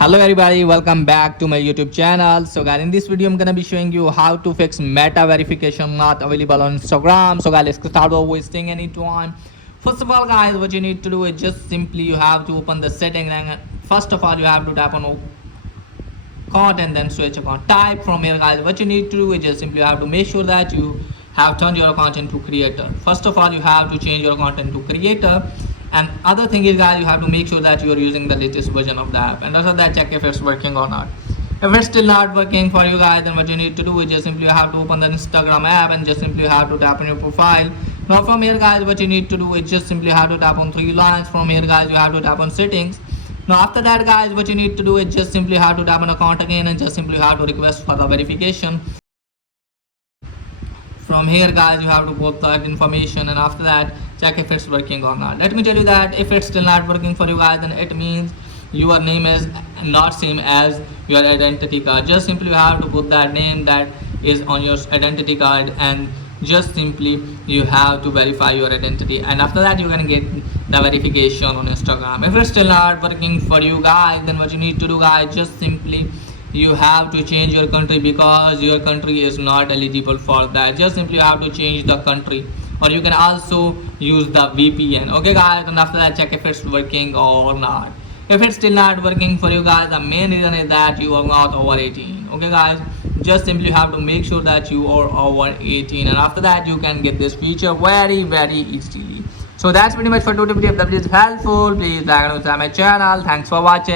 Hello everybody, welcome back to my YouTube channel. So guys, in this video I'm gonna be showing you how to fix meta verification not available on Instagram. So guys, let's start off wasting any time. First of all guys, what you need to do is just simply you have to open the setting, and first of all you have to tap on account and then switch account type. From here guys, what you need to do is just simply you have to make sure that you have turned your account into creator. First of all you have to change your account into creator, and other thing is guys, you have to make sure that you are using the latest version of the app, and after that check if it's working or not. If it's still not working for you guys, then what you need to do is just simply you have to open the Instagram app and just simply you have to tap on your profile. Now from here guys, what you need to do is just simply you have to tap on three lines. From here guys, you have to tap on settings. Now after that guys, what you need to do is just simply you have to tap on account again and just simply you have to request for the verification. From here guys, you have to put that information, and after that check if it's working or not. Let me tell you that if it's still not working for you guys, then it means your name is not same as your identity card. Just simply you have to put that name that is on your identity card, and just simply you have to verify your identity, and after that you can get the verification on Instagram. If it's still not working for you guys, then what you need to do guys, just simply you have to change your country, because your country is not eligible for that. Just simply you have to change the country, or you can also use the VPN. Okay guys, and after that check if it's working or not. If it's still not working for you guys, the main reason is that you are not over 18. Okay guys, just simply you have to make sure that you are over 18, and after that you can get this feature very easily. So that's pretty much for today video. If the video is helpful, please like and subscribe my channel. Thanks for watching.